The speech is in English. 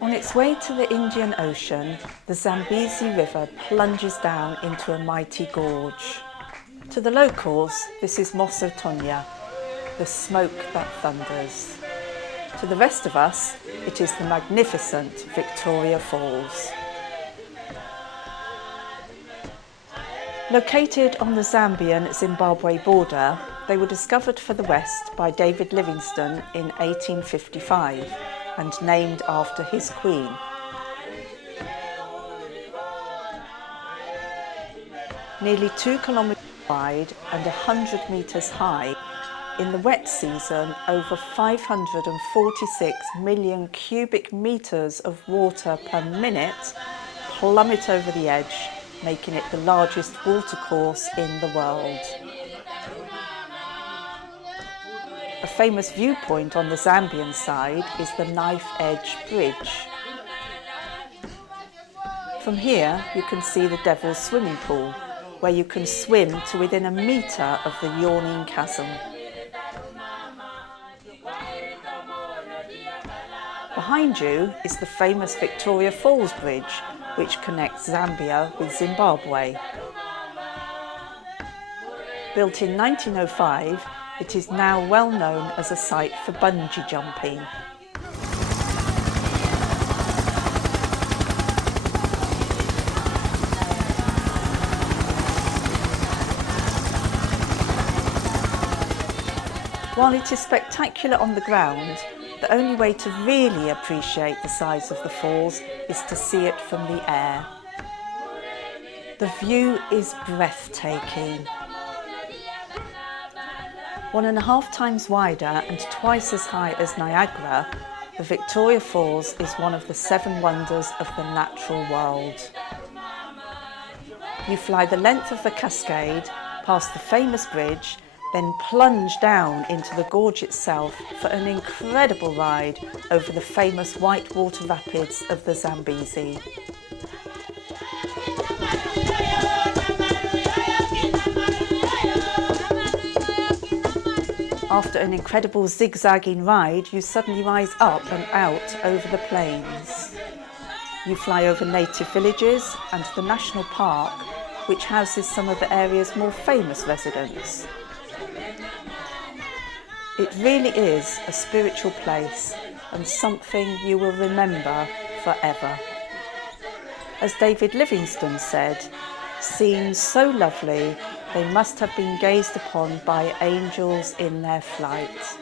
On its way to the Indian Ocean, the Zambezi River plunges down into a mighty gorge. To the locals, this is Mosotonia, the smoke that thunders. To the rest of us, it is the magnificent Victoria Falls. Located on the Zambian-Zimbabwe border, they were discovered for the West by David Livingstone in 1855 and named after his queen. Nearly 2 kilometres wide and 100 metres high, in the wet season over 546 million cubic metres of water per minute plummet over the edge, making it the largest watercourse in the world. A famous viewpoint on the Zambian side is the Knife Edge Bridge. From here you can see the Devil's Swimming Pool, where you can swim to within a metre of the yawning chasm. Behind you is the famous Victoria Falls Bridge, which connects Zambia with Zimbabwe. Built in 1905, it is now well known as a site for bungee jumping. While it is spectacular on the ground, the only way to really appreciate the size of the falls is to see it from the air. The view is breathtaking. 1.5 times wider and twice as high as Niagara, the Victoria Falls is one of the 7 wonders of the natural world. You fly the length of the cascade, past the famous bridge, then plunge down into the gorge itself for an incredible ride over the famous whitewater rapids of the Zambezi. After an incredible zigzagging ride, you suddenly rise up and out over the plains. You fly over native villages and the national park, which houses some of the area's more famous residents. It really is a spiritual place and something you will remember forever. As David Livingstone said, "Scenes so lovely, they must have been gazed upon by angels in their flight."